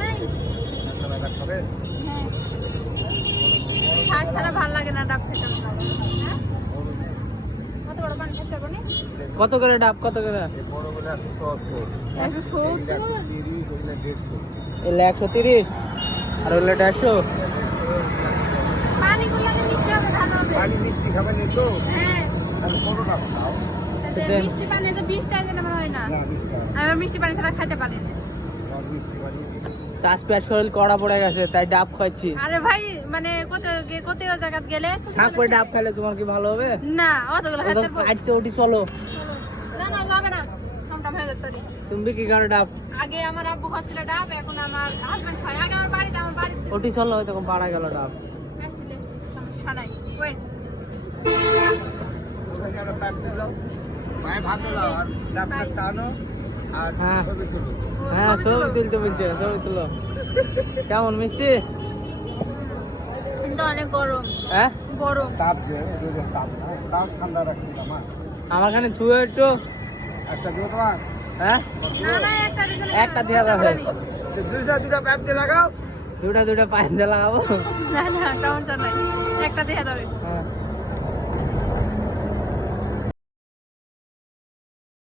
নাই ছাড় ছাড়া ভালো লাগে না ডাব খেতে। হ্যাঁ কত বড় পানি খেতে পারবো? কত করে ডাব? কত করে? 130 আর হলে 150। পানিগুলো মিষ্টি হবে, ভালো হবে। পানি মিষ্টি খাবেন তো? হ্যাঁ তাহলে কত টাকা দাও? মিষ্টি পানি তো 20 টাকা যেন হয় না। আমি মিষ্টি পানি ছাড়া খাইতে পারি না। তাস পেট শরীর কড়া পড়ে গেছে, তাই ডাব খাচ্ছি। আরে ভাই মানে কত জায়গা গেলে শাক করে ডাব খাইলে তোমার কি ভালো হবে? না অতগুলো খাইতে পারবো আজকে ওটি চলো। না না যাবে না, সমটা হয়ে যেতে পারি। তুমি কি করে ডাব? আগে আমার আব্বু খাচ্ছিল ডাব, এখন আমার হাজবেন্ড খায়। আগে আমার বাড়িতে ওটি চলো, হয়তো পাড়া গেল ডাব। আসলে সমস্যা নাই। ওয়েট মায়ে ভাত দাও আর ডাবটা টানো আর হ্যাঁ। ছবি তুলো। হ্যাঁ ছবি তুলতে বলছে, ছবি তুলো। কেমন মিষ্টি? কিন্তু অনেক গরম। হ্যাঁ গরম তাপ যে রোদের তাপ না, তাপ ঠান্ডা রাখছি আমার। আমার খানে ছুঁয়ে একটু। একটা দিও তোমার। হ্যাঁ না না একটা দেওয়া যাবে। দুটা প্যাপ দিয়ে লাগাও। দুটা পায়ে দিয়ে লাগাবো। না না সমস্যা নাই, একটা দেয়া যাবে। হ্যাঁ